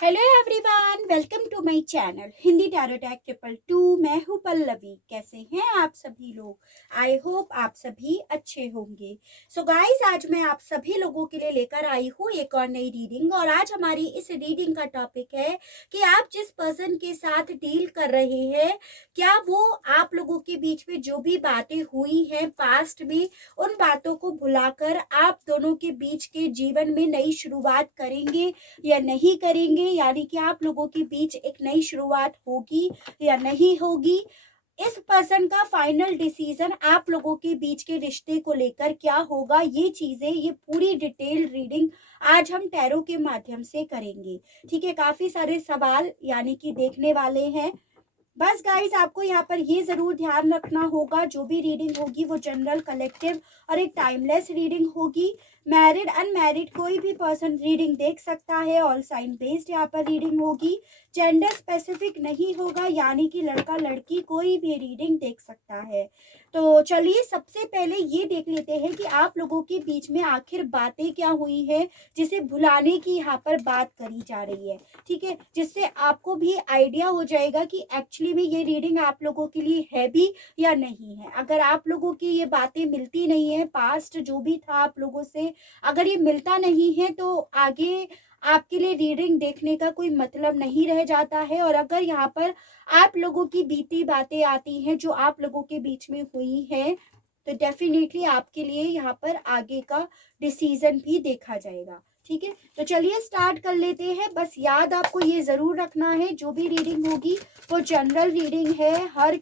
Hello everyone, welcome to my channel Hindi tarot tag 222। मैं हूँ पल्लवी। कैसे हैं आप सभी लोग? आई होप आप सभी अच्छे होंगे। सो गाइस, आज मैं आप सभी लोगों के लिए लेकर आई हूँ एक और नई रीडिंग। और आज हमारी इस रीडिंग का टॉपिक है कि आप जिस पर्सन के साथ डील कर रहे हैं, क्या वो आप लोगों के बीच में जो भी बातें हुई हैं पास्ट में, उन बातों को भुलाकर आप दोनों के बीच के जीवन में नई शुरुआत करेंगे या नहीं करेंगे। यानी कि आप लोगों के बीच एक नई शुरुआत होगी या नहीं होगी। इस पर्सन का फाइनल डिसीजन आप लोगों के बीच के रिश्ते को लेकर क्या होगा, ये चीजें, ये पूरी डिटेल रीडिंग आज हम टैरो के माध्यम से करेंगे। ठीक है, काफी सारे सवाल यानी कि देखने वाले हैं। बस गाइस, आपको यहाँ पर ये जरूर ध्यान रखना होगा, जो भी रीडिंग होगी वो जनरल, कलेक्टिव और एक टाइमलेस रीडिंग होगी। मैरिड अनमैरिड कोई भी पर्सन रीडिंग देख सकता है। ऑल साइन बेस्ड यहाँ पर रीडिंग होगी। जेंडर स्पेसिफिक नहीं होगा, यानी कि लड़का लड़की कोई भी रीडिंग देख सकता है। तो चलिए सबसे पहले ये देख लेते हैं कि आप लोगों के बीच में आखिर बातें क्या हुई है जिसे भुलाने की यहाँ पर बात करी जा रही है। ठीक है, जिससे आपको भी आइडिया हो जाएगा कि एक्चुअली में ये रीडिंग आप लोगों के लिए है भी या नहीं है। अगर आप लोगों की ये बातें मिलती नहीं है, पास्ट जो भी था आप लोगों से, अगर ये मिलता नहीं है तो आगे आपके लिए रीडिंग देखने का कोई मतलब नहीं रह जाता है। और अगर यहाँ पर आप लोगों की बीती बातें आती हैं जो आप लोगों के बीच में हुई हैं, तो डेफिनेटली आपके लिए यहाँ पर आगे का डिसीजन भी देखा जाएगा। ठीक है, तो चलिए स्टार्ट कर लेते हैं। बस याद आपको ये जरूर रखना है, जो भी रीडिंग होगी वो जनरल रीडिंग है। हर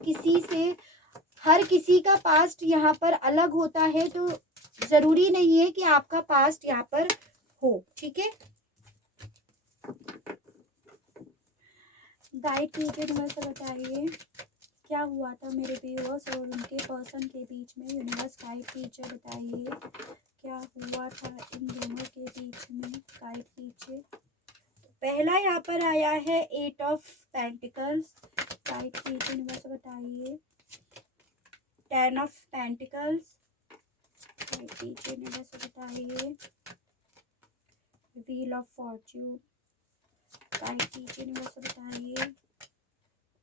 किसी का पास्ट यहाँ पर अलग होता है, तो जरूरी नहीं है कि आपका पास्ट यहाँ पर हो। ठीक है, गाइड कीजिए, यूनिवर्स बताइए क्या हुआ था मेरे व्यूअर्स और उनके पर्सन के बीच में। यूनिवर्स गाइड कीजिए, बताइए क्या हुआ था इन दोनों के बीच में। गाइड कीजिए। पहला यहाँ पर आया है 8 ऑफ पेंटिकल्स। गाइड कीजिए, यूनिवर्स बताइए 10 ऑफ पेंटिकल्स। गाइड कीजिए, यूनिवर्स बताइए व्हील ऑफ फॉर्च्यून। गाइड कीजिए, यूनिवर्स बताइए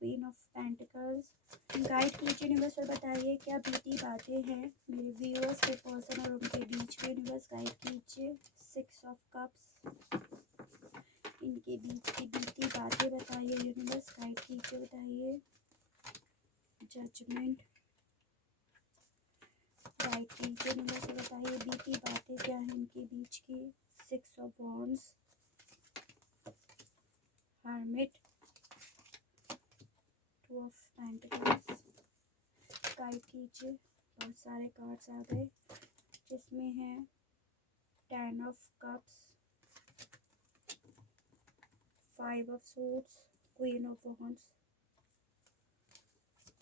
क्वीन ऑफ पेंटिकल्स। गाइड कीजिए, यूनिवर्स बताइए क्या बीती बातें हैं मेरे व्यूअर्स के पर्सन और उनके बीच में। यूनिवर्स गाइड कीजिए 6 ऑफ कप्स। इनके बीच की बीती बातें बताइए। यूनिवर्स गाइड कीजिए, बताइए जजमेंट। गाइड कीजिए, यूनिवर्स बताइए बीती बातें क्या है इनके बीच की। 6 of wands, hermit, 2 of pentacles. Guide कीजिए। बहुत सारे कार्ड्स आ गए जिसमें है 10 of cups, 5 of suits, queen of wands.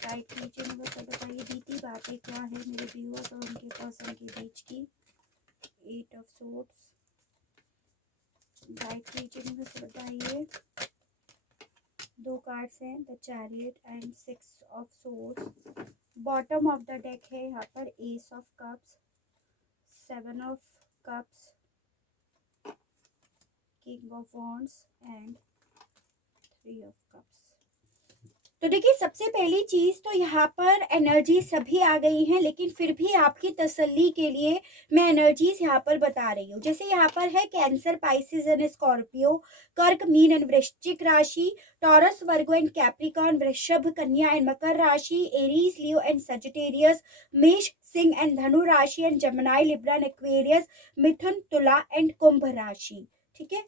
Guide कीजिए, यूनिवर्स बताइए बीती बातें क्या है मेरे व्यूअर्स और उनके पर्सन के बीच की। 8 ऑफ सूट्स। गाइड कीजिए, यूनिवर्स बताइए दो कार्ड्स हैं, the chariot and 6 of swords. Bottom of the deck है यहाँ पर S of cups, 7 of cups, king of wands and 3 of cups. तो देखिए, सबसे पहली चीज तो यहाँ पर एनर्जी सभी आ गई हैं, लेकिन फिर भी आपकी तसल्ली के लिए मैं एनर्जीज यहाँ पर बता रही हूँ। जैसे यहाँ पर है कैंसर, पाइसिस एंड स्कॉर्पियो, कर्क, मीन एंड वृश्चिक राशि, टॉरस, वर्गो एंड कैप्रिकॉन, वृषभ, कन्या एंड मकर राशि, एरीज, लियो एंड सजिटेरियस, मेष, सिंह एंड धनु राशि and Gemini, Libra and Aquarius, मिथुन, तुला एंड कुंभ राशि। ठीक है,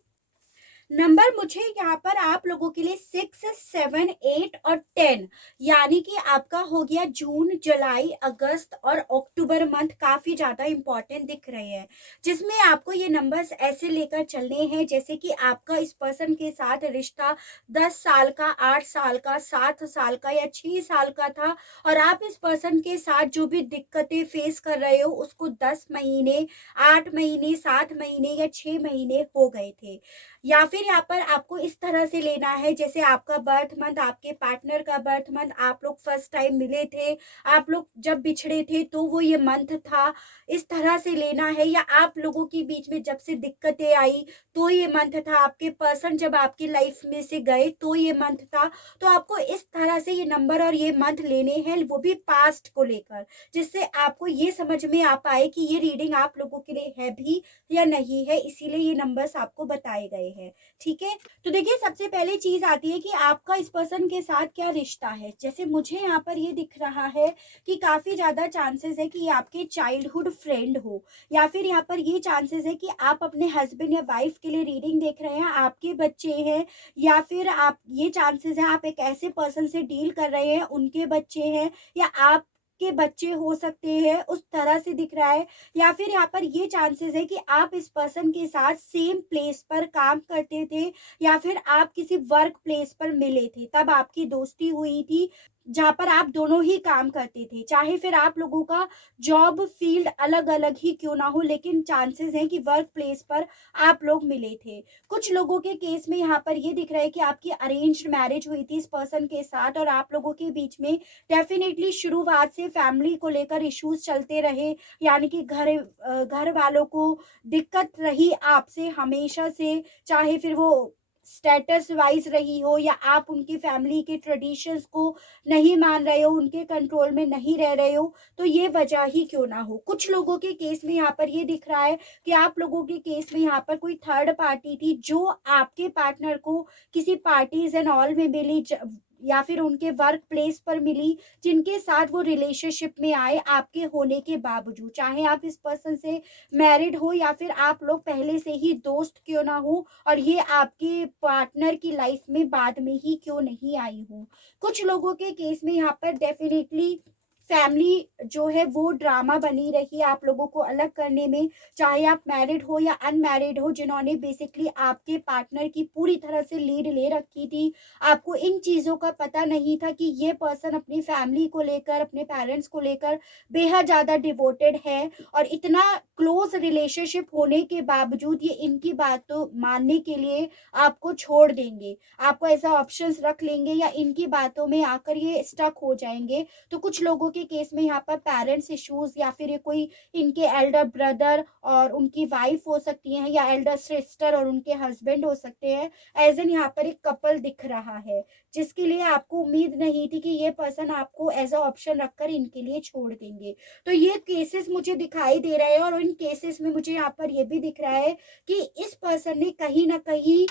नंबर मुझे यहाँ पर आप लोगों के लिए 6, 7, 8 और 10, यानी कि आपका हो गया जून, जुलाई, अगस्त और अक्टूबर मंथ काफी ज्यादा इंपॉर्टेंट दिख रहे हैं, जिसमें आपको ये नंबर्स ऐसे लेकर चलने हैं जैसे कि आपका इस पर्सन के साथ रिश्ता 10 साल का, 8 साल का, 7 साल का या 6 साल का था, और आप इस पर्सन के साथ जो भी दिक्कतें फेस कर रहे हो उसको 10 महीने, 8 महीने, 7 महीने या 6 महीने हो गए थे। या फिर यहाँ पर आपको इस तरह से लेना है जैसे आपका बर्थ मंथ, आपके पार्टनर का बर्थ मंथ, आप लोग फर्स्ट टाइम मिले थे, आप लोग जब बिछड़े थे तो वो ये मंथ था, इस तरह से लेना है। या आप लोगों के बीच में जब से दिक्कतें आई तो ये मंथ था, आपके पर्सन जब आपकी लाइफ में से गए तो ये मंथ था। तो आपको इस तरह से ये नंबर और ये मंथ लेने हैं, वो भी पास्ट को लेकर, जिससे आपको ये समझ में आ पाए कि ये रीडिंग आप लोगों के लिए है भी या नहीं है, इसीलिए ये नंबर्स आपको बताए गए हैं। ठीक है, तो देखिए सबसे पहले चीज आती है कि आपका इस पर्सन के साथ क्या रिश्ता है। जैसे मुझे यहाँ पर ये दिख रहा है कि काफी ज्यादा चांसेस है कि ये आपके चाइल्डहुड फ्रेंड हो, या फिर यहाँ पर ये चांसेस है कि आप अपने हस्बैंड या वाइफ के लिए रीडिंग देख रहे हैं, आपके बच्चे हैं, या फिर आप ये चांसेस है आप एक ऐसे पर्सन से डील कर रहे हैं, उनके बच्चे हैं, या आप के बच्चे हो सकते हैं, उस तरह से दिख रहा है। या फिर यहाँ पर ये चांसेस है कि आप इस पर्सन के साथ सेम प्लेस पर काम करते थे, या फिर आप किसी वर्क प्लेस पर मिले थे, तब आपकी दोस्ती हुई थी, जहाँ पर आप दोनों ही काम करते थे। चाहे फिर आप लोगों का जॉब फील्ड अलग अलग ही क्यों ना हो, लेकिन चांसेस हैं कि वर्क प्लेस पर आप लोग मिले थे। कुछ लोगों के केस में यहाँ पर ये दिख रहा है कि आपकी अरेंज्ड मैरिज हुई थी इस पर्सन के साथ, और आप लोगों के बीच में डेफिनेटली शुरुआत से फैमिली को लेकर इश्यूज चलते रहे, यानी कि घर वालों को दिक्कत रही आपसे हमेशा से, चाहे फिर वो स्टेटस वाइज रही हो, या आप उनकी फैमिली के ट्रेडिशंस को नहीं मान रहे हो, उनके कंट्रोल में नहीं रह रहे हो, तो ये वजह ही क्यों ना हो। कुछ लोगों के केस में यहाँ पर ये दिख रहा है कि आप लोगों के केस में यहाँ पर कोई थर्ड पार्टी थी जो आपके पार्टनर को किसी पार्टीज एंड ऑल में मिली, या फिर उनके वर्क प्लेस पर मिली, जिनके साथ वो रिलेशनशिप में आए आपके होने के बावजूद। चाहे आप इस पर्सन से मैरिड हो या फिर आप लोग पहले से ही दोस्त क्यों ना हो, और ये आपके पार्टनर की लाइफ में बाद में ही क्यों नहीं आई हो। कुछ लोगों के केस में यहाँ पर डेफिनेटली फैमिली जो है वो ड्रामा बनी रही आप लोगों को अलग करने में, चाहे आप मैरिड हो या अनमैरिड हो, जिन्होंने बेसिकली आपके पार्टनर की पूरी तरह से लीड ले रखी थी। आपको इन चीज़ों का पता नहीं था कि ये पर्सन अपनी फैमिली को लेकर, अपने पेरेंट्स को लेकर बेहद ज़्यादा डिवोटेड है, और इतना क्लोज रिलेशनशिप होने के बावजूद ये इनकी बात तो मानने के लिए आपको छोड़ देंगे, आपको ऐसा ऑप्शंस रख लेंगे, या इनकी बातों में आकर ये स्टक हो जाएंगे। तो कुछ लोगों के केस में यहाँ पर पेरेंट्स इश्यूज, या फिर ये कोई इनके एल्डर ब्रदर और उनकी वाइफ हो सकती हैं, या एल्डर सिस्टर और उनके हस्बैंड हो सकते हैं। एज एन यहाँ पर एक कपल दिख रहा है जिसके लिए आपको उम्मीद नहीं थी कि ये पर्सन आपको एज अ ऑप्शन रखकर इनके लिए छोड़ देंगे। तो ये केसेस मुझे दिखाई दे रहे हैं, और इन केसेस में मुझे यहाँ पर ये भी दिख रहा है कि इस पर्सन ने कहीं ना कहीं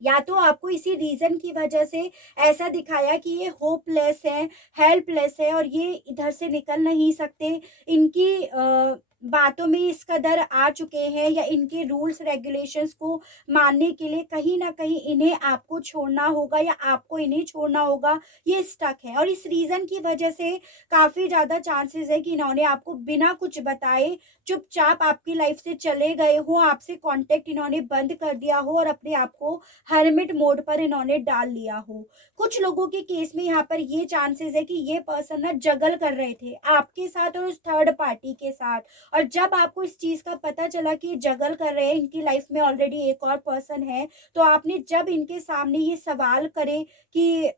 या तो आपको इसी रीजन की वजह से ऐसा दिखाया कि ये होपलेस है, हेल्पलेस है, और ये इधर से निकल नहीं सकते, इनकी बातों में इस कदर आ चुके हैं, या इनके रूल्स रेगुलेशंस को मानने के लिए कहीं ना कहीं इन्हें आपको छोड़ना होगा, या आपको इन्हें छोड़ना होगा, ये स्टक है। और इस रीजन की वजह से काफी ज्यादा चांसेस है कि इन्होंने आपको बिना कुछ बताए चुपचाप आपकी लाइफ से चले गए हो, आपसे कांटेक्ट इन्होंने बंद कर दिया हो, और अपने आप को हर्मिट मोड पर इन्होंने डाल लिया हो। कुछ लोगों के केस में यहाँ पर ये चांसेस है कि ये पर्सन ना जगल कर रहे थे आपके साथ और उस थर्ड पार्टी के साथ, और जब आपको इस चीज का पता चला कि ये जगल कर रहे हैं, इनकी लाइफ में ऑलरेडी एक और पर्सन है, तो आपने जब इनके सामने ये सवाल करे कि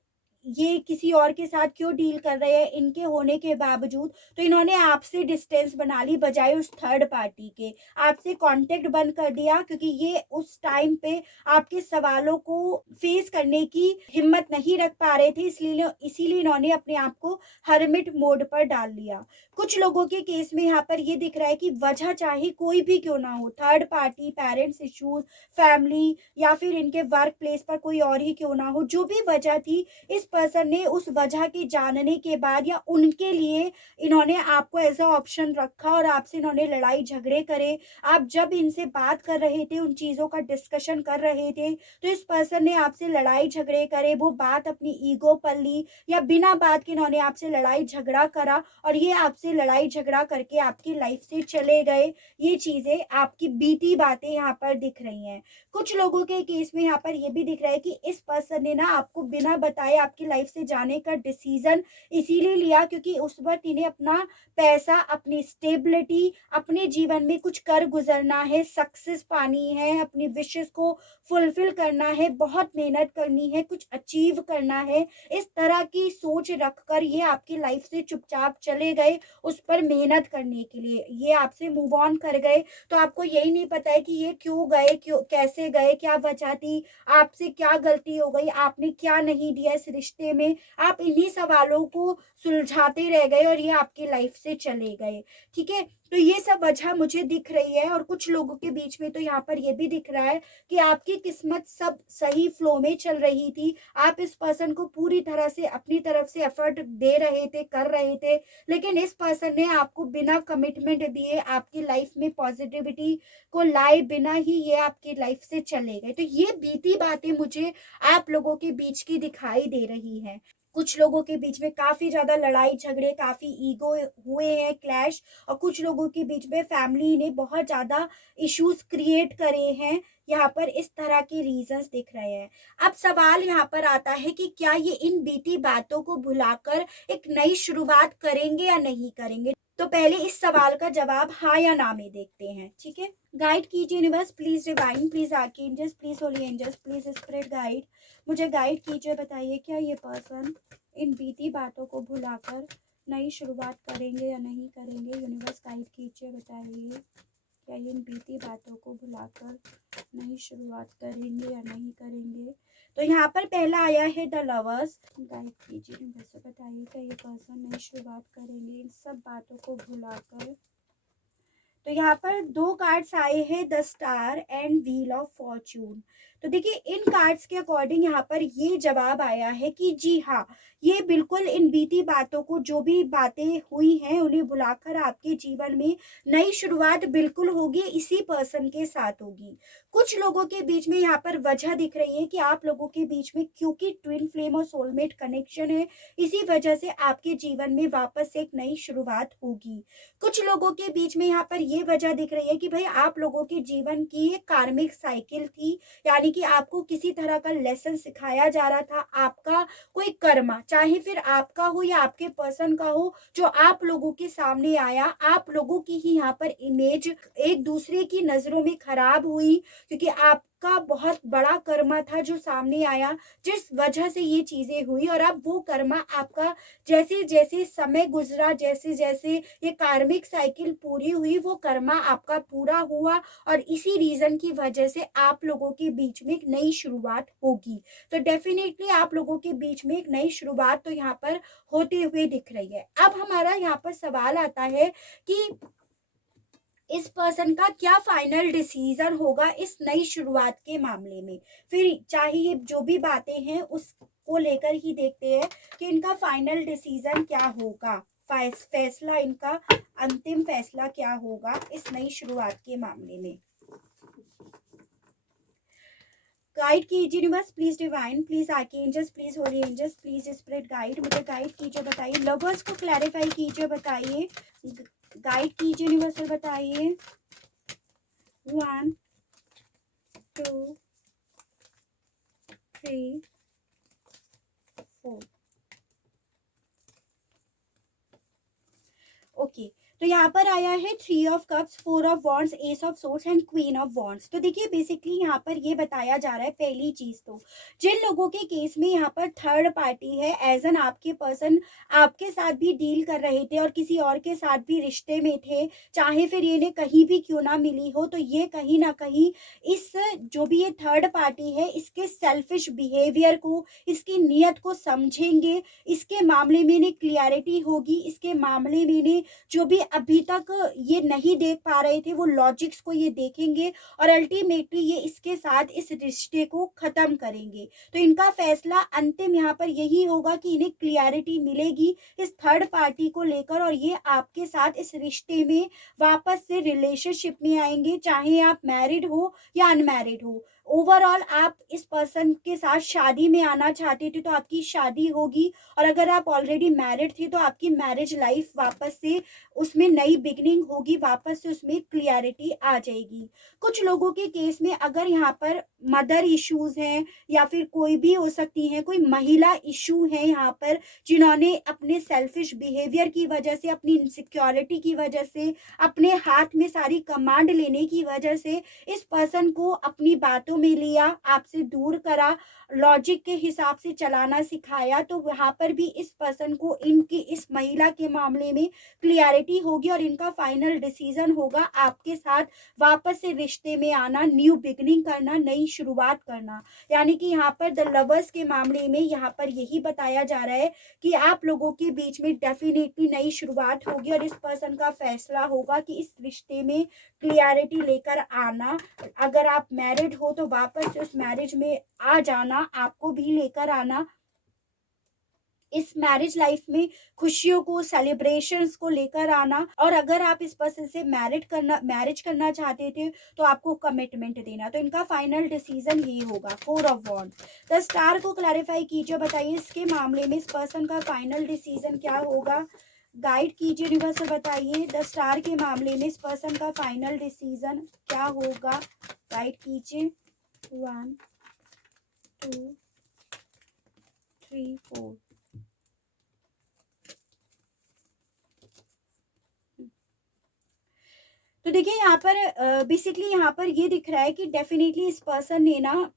ये किसी और के साथ क्यों डील कर रहे हैं इनके होने के बावजूद, तो इन्होंने आपसे डिस्टेंस बना ली, बजाय उस थर्ड पार्टी के आपसे कांटेक्ट बंद कर दिया, क्योंकि ये उस टाइम पे आपके सवालों को फेस करने की हिम्मत नहीं रख पा रहे थे, इसलिए इसीलिए इन्होंने अपने आप को हर्मिट मोड पर डाल लिया। कुछ लोगों के केस में यहाँ पर ये दिख रहा है कि वजह चाहे कोई भी क्यों ना हो, third party, parents issues, family, या फिर इनके वर्क प्लेस पर कोई और ही क्यों ना हो, जो भी वजह थी, इस पर्सन ने उस वजह के जानने के बाद या उनके लिए इन्होंने आपको एज अ ऑप्शन रखा, और आपसे इन्होंने लड़ाई झगड़े करे। आप जब इनसे बात कर रहे थे, उन चीज़ों का डिस्कशन कर रहे थे, तो इस पर्सन ने आपसे लड़ाई झगड़े करे, वो बात अपनी ईगो पर ली, या बिना बात के इन्होंने आपसे लड़ाई झगड़ा करा, और ये आपसे लड़ाई झगड़ा करके आपकी लाइफ से चले गए। ये चीज़ें आपकी बीती बातें यहाँ पर दिख रही हैं। कुछ लोगों के केस में यहाँ पर ये भी दिख रहा है कि इस पर्सन ने ना आपको बिना बताए आपकी आपकी लाइफ से जाने का डिसीजन इसीलिए लिया क्योंकि उस वक्त इन्हें अपना पैसा, अपनी स्टेबिलिटी, अपने जीवन में कुछ कर गुजरना है, सक्सेस पानी है, अपनी विशेस को फुलफिल करना है, बहुत मेहनत करनी है, कुछ अचीव करना है। इस तरह की सोच रखकर ये आपकी लाइफ से चुपचाप चले गए उस पर मेहनत करने के लिए। ये आपसे मूव ऑन कर गए, तो आपको यही नहीं पता है कि ये क्यों गए, क्यों, कैसे गए, क्या वजह थी, आपसे क्या गलती हो गई, आपने क्या नहीं दिया इस रिश्ते में। आप इन्हीं सवालों को सुलझाते रह गए और ये आपकी लाइफ से चले गए। ठीक है, तो ये सब वजह मुझे दिख रही है और कुछ लोगों के बीच में तो यहाँ पर ये भी दिख रहा है कि आपकी किस्मत सब सही फ्लो में चल रही थी। आप इस पर्सन को पूरी तरह से अपनी तरफ से एफर्ट दे रहे थे, कर रहे थे, लेकिन इस पर्सन ने आपको बिना कमिटमेंट दिए, आपकी लाइफ में पॉजिटिविटी को लाए बिना ही ये आपकी लाइफ से चले गए। तो ये बीती बातें मुझे आप लोगों के बीच की दिखाई दे रही हैं। कुछ लोगों के बीच में काफी ज्यादा लड़ाई झगड़े, काफी ईगो हुए हैं, क्लैश, और कुछ लोगों के बीच में फैमिली ने बहुत ज्यादा इश्यूज क्रिएट करे हैं। यहाँ पर इस तरह के रीजंस दिख रहे हैं। अब सवाल यहाँ पर आता है कि क्या ये इन बीती बातों को भुलाकर एक नई शुरुआत करेंगे या नहीं करेंगे। तो पहले इस सवाल का जवाब हाँ या ना में देखते हैं। ठीक है, गाइड कीजिए universe, please divine, please archangels, please holy angels, please spirit guide, मुझे गाइड कीजिए। बताइए क्या ये पर्सन इन बीती बातों को भुलाकर नई शुरुआत करेंगे या नहीं करेंगे। यूनिवर्स गाइड कीजिए, बताइए क्या ये इन बीती बातों को भुलाकर नई शुरुआत करेंगे या नहीं करेंगे। तो यहाँ पर पहला आया है द लवर्स। गाइड कीजिए यूनिवर्स, बताइए क्या ये पर्सन नई शुरुआत करेंगे इन सब बातों को भुलाकर। तो यहाँ पर दो कार्ड्स आए हैं, the star and wheel of Fortune. तो देखिए इन कार्ड्स के अकॉर्डिंग यहाँ पर ये जवाब आया है कि जी हाँ, ये बिल्कुल इन बीती बातों को, जो भी बातें हुई हैं उन्हें भुलाकर आपके जीवन में नई शुरुआत बिल्कुल होगी, इसी पर्सन के साथ होगी। कुछ लोगों के बीच में यहाँ पर वजह दिख रही है कि आप लोगों के बीच में क्योंकि ट्विन फ्लेम और सोलमेट कनेक्शन है, इसी वजह से आपके जीवन में वापस एक नई शुरुआत होगी। कुछ लोगों के बीच में यहाँ पर ये वजह दिख रही है कि भाई आप लोगों के जीवन की एक कार्मिक साइकिल थी, यानी कि आपको किसी तरह का लेसन सिखाया जा रहा था। आपका कोई कर्मा, चाहे फिर आपका हो या आपके पर्सन का हो, जो आप लोगों के सामने आया, आप लोगों की ही यहाँ पर इमेज एक दूसरे की नजरों में खराब हुई क्योंकि आपका बहुत बड़ा कर्मा था जो सामने आया, जिस वजह से ये चीजें हुई। और अब वो कर्मा आपका जैसे जैसे समय गुजरा, जैसे जैसे ये कार्मिक साइकिल पूरी हुई, वो कर्मा आपका पूरा हुआ और इसी रीजन की वजह से आप लोगों के बीच में एक नई शुरुआत होगी। तो डेफिनेटली आप लोगों के बीच में एक नई शुरुआत तो यहाँ पर होते हुए दिख रही है। अब हमारा यहाँ पर सवाल आता है कि इस पर्सन का क्या फाइनल डिसीजन होगा इस नई शुरुआत के मामले में। फिर चाहे ये जो भी बातें हैं उसको लेकर ही देखते हैं कि इनका फाइनल डिसीजन क्या होगा, फैसला, इनका अंतिम फैसला क्या होगा इस नई शुरुआत के मामले में। गाइड कीजिए universe, please divine, please archangels, please holy angels, please spirit guide, मुझे गाइड कीजिए। बताइए लवर्स को क्लैरिफाई कीजिए, बताइए गाइड कीजिए यूनिवर्सल, बताइए 1 2 3 4। ओके, तो यहाँ पर आया है 3 of cups, 4 of wands, S of swords and queen of wands. तो देखिए बेसिकली यहाँ पर ये बताया जा रहा है, पहली चीज तो जिन लोगों के केस में यहाँ पर थर्ड पार्टी है, एज एन आपके पर्सन आपके साथ भी डील कर रहे थे और किसी और के साथ भी रिश्ते में थे, चाहे फिर ये कहीं भी क्यों ना मिली हो, तो ये कहीं ना कहीं इस जो भी ये थर्ड पार्टी है इसके सेल्फिश बिहेवियर को, इसकी नीयत को समझेंगे, इसके मामले में इन्हें क्लियरिटी होगी, इसके मामले में इन्हें जो भी अभी तक ये नहीं देख पा रहे थे वो लॉजिक्स को ये देखेंगे और अल्टीमेटली ये इसके साथ इस रिश्ते को खत्म करेंगे। तो इनका फैसला अंतिम यहाँ पर यही होगा कि इन्हें क्लियरिटी मिलेगी इस थर्ड पार्टी को लेकर और ये आपके साथ इस रिश्ते में वापस से रिलेशनशिप में आएंगे, चाहे आप मैरिड हो या अनमैरिड हो। ओवरऑल आप इस पर्सन के साथ शादी में आना चाहते थे तो आपकी शादी होगी, और अगर आप ऑलरेडी मैरिड थे तो आपकी मैरिज लाइफ वापस से उसमें नई बिगनिंग होगी, वापस से उसमें क्लियरिटी आ जाएगी। कुछ लोगों के केस में अगर यहाँ पर मदर इश्यूज हैं या फिर कोई भी हो सकती हैं, कोई महिला इशू है यहाँ पर, जिन्होंने अपने सेल्फिश बिहेवियर की वजह से, अपनी इनसिक्योरिटी की वजह से, अपने हाथ में सारी कमांड लेने की वजह से इस पर्सन को अपनी बातों में लिया, आपसे दूर करा, लॉजिक के हिसाब से चलाना सिखाया, तो वहां पर भी इस पर्सन को इनकी इस महिला के मामले में क्लियरिटी होगी और इनका फाइनल डिसीजन होगा आपके साथ वापस से रिश्ते में आना, न्यू बिगनिंग करना, नई शुरुआत करना। यानी कि यहाँ पर द लवर्स के मामले में यहाँ पर यही बताया जा रहा है कि आप लोगों के बीच में डेफिनेटली नई शुरुआत होगी और इस पर्सन का फैसला होगा कि इस रिश्ते में क्लियरिटी लेकर आना। अगर आप मैरिड हो तो वापस से उस मैरिज में आ जाना, आपको भी लेकर आना, इस मैरिज लाइफ में खुशियों को, सेलिब्रेशंस को लेकर आना। और अगर आप इस पर्सन से मैरिज करना चाहते थे तो आपको कमिटमेंट देना। तो इनका फाइनल डिसीजन ये होगा, 4 ऑफ वॉन्ड्स। द स्टार को क्लैरिफाई कीजिए, बताइए इसके मामले में इस पर्सन का फाइनल डिसीजन क्या होगा। गाइड कीजिए यूनिवर्स से, बताइए द स्टार के मामले में इस पर्सन का फाइनल डिसीजन क्या होगा। गाइड कीजिए। 1 2 3 4। तो देखिए यहाँ पर बेसिकली यहाँ पर ये दिख रहा है कि डेफिनेटली इस पर्सन ने ना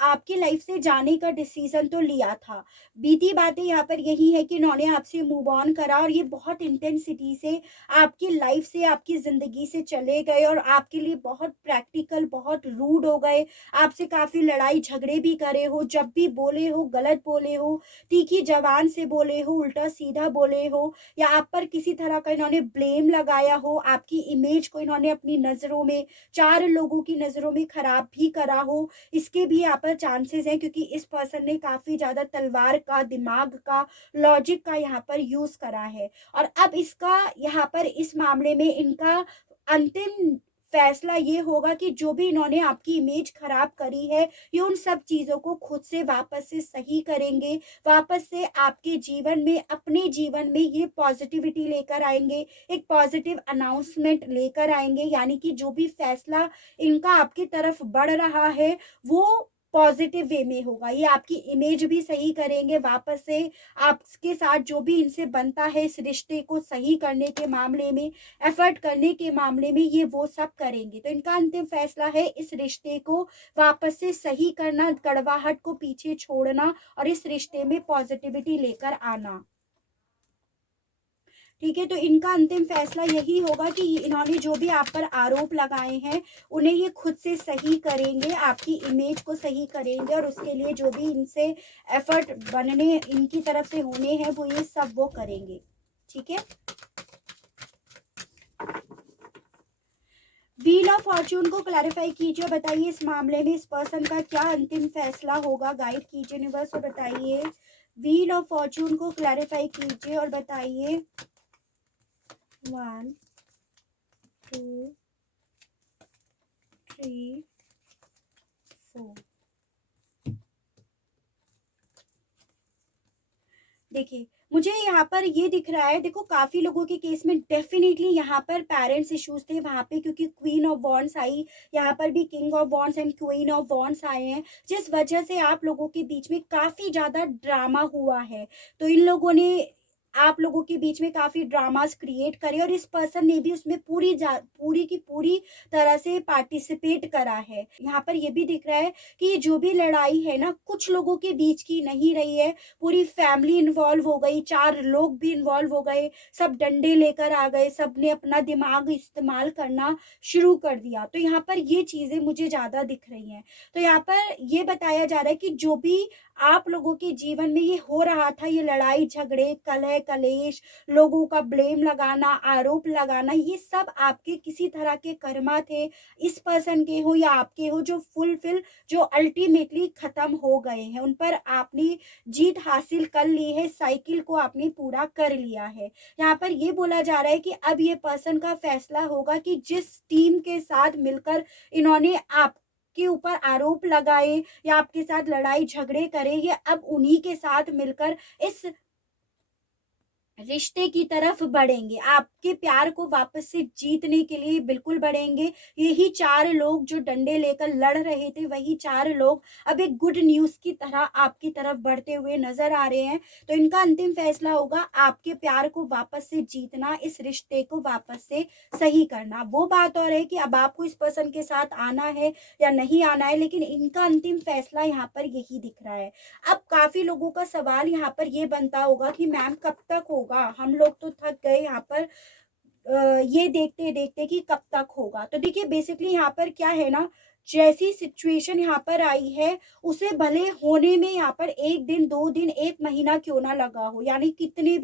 आपकी लाइफ से जाने का डिसीजन तो लिया था। बीती बातें यहाँ पर यही है कि इन्होंने आपसे मूव ऑन करा और ये बहुत इंटेंसिटी से आपकी लाइफ से, आपकी ज़िंदगी से चले गए और आपके लिए बहुत प्रैक्टिकल, बहुत रूड हो गए। आपसे काफ़ी लड़ाई झगड़े भी करे हो, जब भी बोले हो गलत बोले हो, तीखी ज़बान से बोले हो, उल्टा सीधा बोले हो, या आप पर किसी तरह का इन्होंने ब्लेम लगाया हो, आपकी इमेज को इन्होंने अपनी नज़रों में, 4 लोगों की नज़रों में ख़राब भी करा हो। इसके भी यहाँ पर चांसेस हैं क्योंकि इस पर्सन ने काफ़ी ज़्यादा तलवार का, दिमाग का, लॉजिक का यहाँ पर यूज़ करा है। और अब इसका यहाँ पर इस मामले में इनका अंतिम फैसला ये होगा कि जो भी इन्होंने आपकी इमेज खराब करी है, ये उन सब चीज़ों को खुद से वापस से सही करेंगे, वापस से आपके जीवन में, अपने जीवन में ये पॉजिटिविटी लेकर आएंगे, एक पॉजिटिव अनाउंसमेंट लेकर आएंगे। यानी कि जो भी फैसला इनका आपकी तरफ बढ़ रहा है वो पॉजिटिव वे में होगा। ये आपकी इमेज भी सही करेंगे, वापस से आपके साथ जो भी इनसे बनता है इस रिश्ते को सही करने के मामले में, एफर्ट करने के मामले में, ये वो सब करेंगे। तो इनका अंतिम फैसला है इस रिश्ते को वापस से सही करना, कड़वाहट को पीछे छोड़ना और इस रिश्ते में पॉजिटिविटी लेकर आना। ठीक है, तो इनका अंतिम फैसला यही होगा कि इन्होंने जो भी आप पर आरोप लगाए हैं उन्हें ये खुद से सही करेंगे, आपकी इमेज को सही करेंगे और उसके लिए जो भी इनसे एफर्ट बनने इनकी तरफ से होने हैं वो ये सब वो करेंगे। ठीक है, व्हील ऑफ फॉर्चून को क्लैरिफाई कीजिए, बताइए इस मामले में इस पर्सन का क्या अंतिम फैसला होगा। गाइड कीजिए यूनिवर्स को, बताइए व्हील ऑफ फॉर्चून को क्लैरिफाई कीजिए और बताइए 1 2 3 4। देखिए मुझे यहाँ पर ये दिख रहा है, देखो काफ़ी लोगों के केस में डेफिनेटली यहाँ पर पेरेंट्स इश्यूज थे वहाँ पे, क्योंकि क्वीन ऑफ वॉन्ड्स आई, यहाँ पर भी king of wands and queen of wands आए हैं, जिस वजह से आप लोगों के बीच में काफ़ी ज़्यादा ड्रामा हुआ है। तो इन लोगों ने आप लोगों के बीच में काफ़ी ड्रामास क्रिएट करे और इस पर्सन ने भी उसमें पूरी की पूरी तरह से पार्टिसिपेट करा है। यहाँ पर ये भी दिख रहा है कि ये जो भी लड़ाई है ना, कुछ लोगों के बीच की नहीं रही है, पूरी फैमिली इन्वॉल्व हो गई, 4 लोग भी इन्वॉल्व हो गए, सब डंडे लेकर आ गए, सब ने अपना दिमाग इस्तेमाल करना शुरू कर दिया। तो यहाँ पर ये चीज़ें मुझे ज़्यादा दिख रही हैं। तो यहाँ पर ये बताया जा रहा है कि जो भी आप लोगों के जीवन में ये हो रहा था, ये लड़ाई झगड़े, कलह कलेश, लोगों का ब्लेम लगाना, आरोप लगाना, ये सब आपके किसी तरह के कर्मा थे, इस पर्सन के हो या आपके हो, जो अल्टीमेटली खत्म हो गए हैं। उन पर आपने जीत हासिल कर ली है, साइकिल को आपने पूरा कर लिया है। यहाँ पर ये बोला जा रहा है कि अब ये पर्सन का फैसला होगा कि जिस टीम के साथ मिलकर इन्होंने आप आपके ऊपर आरोप लगाए या आपके साथ लड़ाई झगड़े करे, ये अब उन्हीं के साथ मिलकर इस रिश्ते की तरफ बढ़ेंगे, आपके प्यार को वापस से जीतने के लिए बिल्कुल बढ़ेंगे। यही 4 लोग जो डंडे लेकर लड़ रहे थे, वही 4 लोग अब एक गुड न्यूज़ की तरह आपकी तरफ बढ़ते हुए नज़र आ रहे हैं। तो इनका अंतिम फैसला होगा आपके प्यार को वापस से जीतना, इस रिश्ते को वापस से सही करना। वो बात और है कि अब आपको इस पर्सन के साथ आना है या नहीं आना है, लेकिन इनका अंतिम फैसला यहाँ पर यही दिख रहा है। अब काफ़ी लोगों का सवाल यहाँ पर ये बनता होगा कि मैम कब तक होगा? हम लोग तो थक गए यहाँ पर ये देखते-देखते कि कब तक होगा। तो देखिए बेसिकली यहाँ पर क्या है ना, जैसी सिचुएशन यहाँ पर आई है, उसे भले होने में यहाँ पर 1 दिन, 2 दिन, 1 महीना क्यों ना लगा हो, यानी कितनी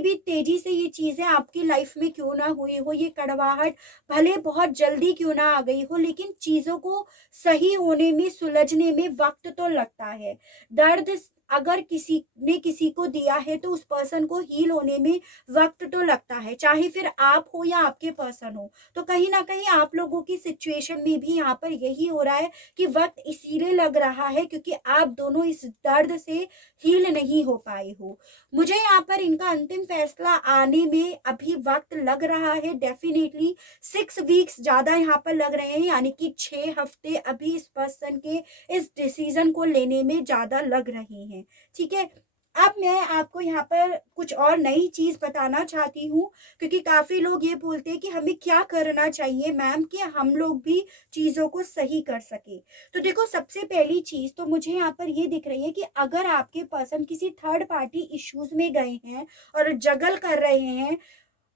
भी तेज़ी से ये चीज़ें आपकी लाइफ में क्यों ना हुई हो, ये कड़वाहट भले बहुत जल्दी क्यों ना आ गई हो, लेकिन चीज़ों को सही होने में, सुलझने में वक़्त तो लगता है। दर्द अगर किसी ने किसी को दिया है, तो उस पर्सन को हील होने में वक़्त तो लगता है, चाहे फिर आप हो या आपके पर्सन हो। तो कहीं न कहीं आप लोगों की सिचुएशन में भी यहाँ पर यही हो रहा है कि वक़्त इसीलिए लग रहा है क्योंकि आप दोनों इस दर्द से हील नहीं हो पाए हो। मुझे यहाँ पर इनका अंतिम फैसला आने में अभी वक़्त लग रहा है, डेफ़िनिटली 6 वीक्स ज़्यादा यहाँ पर लग रहे हैं, यानी कि 6 हफ़्ते अभी इस पर्सन के इस डिसीज़न को लेने में ज़्यादा लग रहे हैं, ठीक है? अब मैं आपको यहाँ पर कुछ और नई चीज़ बताना चाहती हूँ, क्योंकि काफ़ी लोग ये बोलते हैं कि हमें क्या करना चाहिए मैम कि हम लोग भी चीज़ों को सही कर सकें। तो देखो सबसे पहली चीज़ तो मुझे यहाँ पर ये दिख रही है कि अगर आपके पर्सन किसी थर्ड पार्टी इश्यूज़ में गए हैं और जगल कर रहे हैं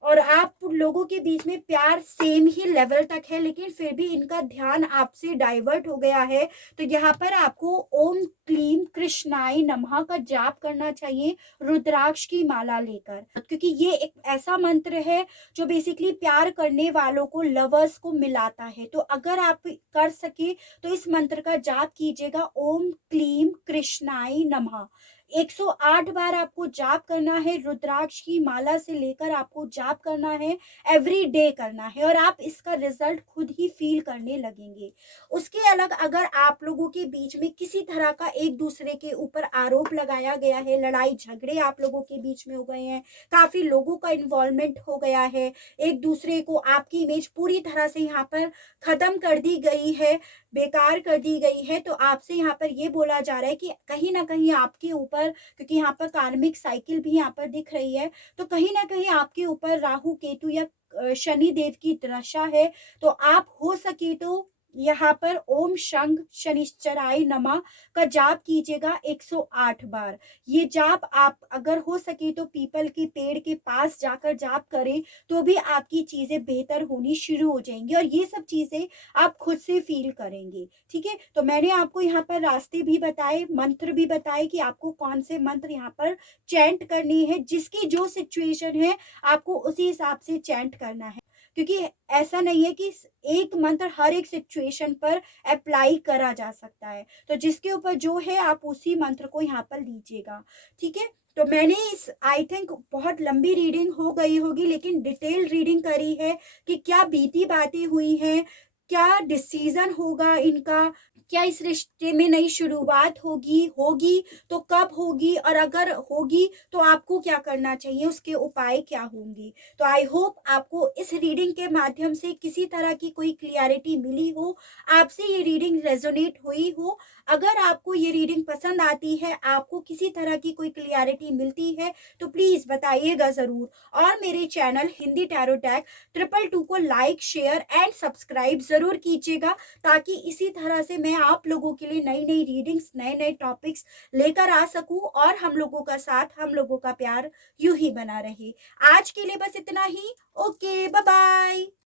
और आप लोगों के बीच में प्यार सेम ही लेवल तक है, लेकिन फिर भी इनका ध्यान आपसे डाइवर्ट हो गया है, तो यहाँ पर आपको ओम क्लीम कृष्णाय नमः का जाप करना चाहिए रुद्राक्ष की माला लेकर, क्योंकि ये एक ऐसा मंत्र है जो बेसिकली प्यार करने वालों को, लवर्स को मिलाता है। तो अगर आप कर सके तो इस मंत्र का जाप कीजिएगा, ओम क्लीम कृष्णाय नमः। 108 बार आपको जाप करना है, रुद्राक्ष की माला से लेकर आपको जाप करना है, एवरी डे करना है और आप इसका रिजल्ट खुद ही फील करने लगेंगे। उसके अलग अगर आप लोगों के बीच में किसी तरह का एक दूसरे के ऊपर आरोप लगाया गया है, लड़ाई झगड़े आप लोगों के बीच में हो गए हैं, काफ़ी लोगों का इन्वॉल्वमेंट हो गया है, एक दूसरे को आपकी इमेज पूरी तरह से यहाँ पर ख़त्म कर दी गई है, बेकार कर दी गई है, तो आपसे यहाँ पर ये बोला जा रहा है कि कहीं न कहीं आपके ऊपर, क्योंकि यहाँ पर कार्मिक साइकिल भी यहाँ पर दिख रही है, तो कहीं न कहीं आपके ऊपर राहु, केतु या शनि देव की दशा है। तो आप हो सके तो यहाँ पर ओम शंख शनिश्चराय नमः का जाप कीजिएगा 108 बार। ये जाप आप अगर हो सके तो पीपल के पेड़ के पास जाकर जाप करें, तो भी आपकी चीज़ें बेहतर होनी शुरू हो जाएँगी और ये सब चीज़ें आप खुद से फ़ील करेंगे, ठीक है? तो मैंने आपको यहाँ पर रास्ते भी बताए, मंत्र भी बताए कि आपको कौन से मंत्र यहाँ पर चैंट करनी है, जिसकी जो सिचुएशन है, आपको उसी हिसाब से चैंट करना है। क्योंकि ऐसा नहीं है कि एक मंत्र हर एक सिचुएशन पर अप्लाई करा जा सकता है। तो जिसके ऊपर जो है, आप उसी मंत्र को यहाँ पर लीजिएगा, ठीक है? तो मैंने इस आई थिंक बहुत लंबी रीडिंग हो गई होगी, लेकिन डिटेल रीडिंग करी है कि क्या बीती बातें हुई हैं, क्या डिसीज़न होगा इनका, क्या इस रिश्ते में नई शुरुआत होगी तो कब होगी और अगर होगी तो आपको क्या करना चाहिए, उसके उपाय क्या होंगे। तो आई होप आपको इस रीडिंग के माध्यम से किसी तरह की कोई क्लियरिटी मिली हो, आपसे ये रीडिंग रेजोनेट हुई हो। अगर आपको ये रीडिंग पसंद आती है, आपको किसी तरह की कोई क्लियरिटी मिलती है, तो प्लीज़ बताइएगा ज़रूर और मेरे चैनल हिंदी टैरो डेक 222 को लाइक, शेयर एंड सब्सक्राइब ज़रूर कीजिएगा, ताकि इसी तरह से मैं आप लोगों के लिए नई-नई रीडिंग्स, नए-नए टॉपिक्स लेकर आ सकूँ और हम लोगों का साथ, हम लोगों का प्यार यूँ ही बना रहे। आज के लिए बस इतना ही। Okay, bye bye.